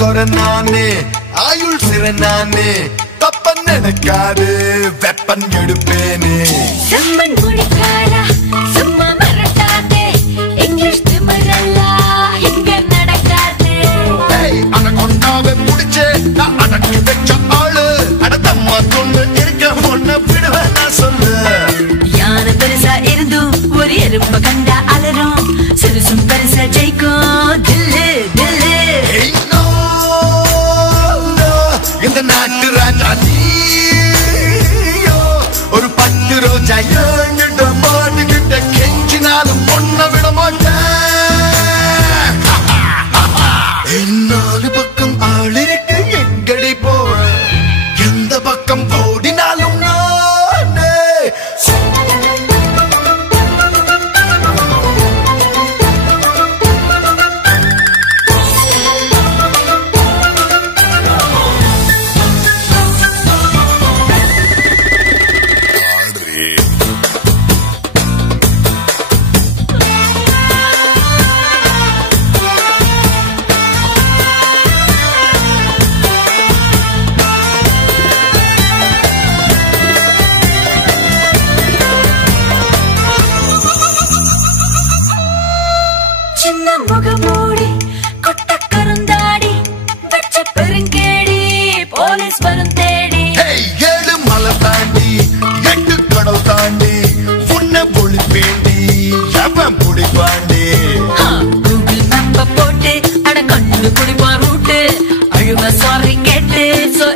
கொரநானே ஆயுள் சிறநானே தப்பன் நினைக்காது வெப்பன் எடுப்பேனே செம்மன் முடிக்காரா சும்மா மறட்டாதே இங்கிலீஷ் திமிரல்லா இங்க நடக்காது அனகொண்டாவை முடிச்சே நான் அடக்கி வச்ச ஆளு அடத்தம்மா தொண்ணு இருக்க ஒன்ன விடுவேன் நான் சொல்லு யானை பெருசா இருந்தும் ஒரு எறும்ப கண்டா அலரும் சிறுசும் பெருசா ஜெயிக்கும் தில்லு தில்லு இந்த நாட்டு ராஜா நீயோ ஒரு 10 ரோஜா ஏங்கிட்ட மாட்டுக்கிட்ட கெஞ்சினாலும் பொண்ண விட மாட்டேன் என்னாலு பக்கம் ஆள் இருக்கு எங்கடி போற எந்த பக்கம் ஓடினாலும் நானே சின்ன முகமூடி கொட்ட கருந்தாடி வச்ச பெருங்கேடி போலீஸ் வரும் தேடி 7 மலை தாண்டி 8 கடல் தாண்டி உன்னை பொழிப்பேண்டி எவன் புடிப்பாண்டி கூகுள் மேப்ப போட்டு அட கண்டு குடிப்பா ரூட்டு அழுவ சாரி கேட்டு சோ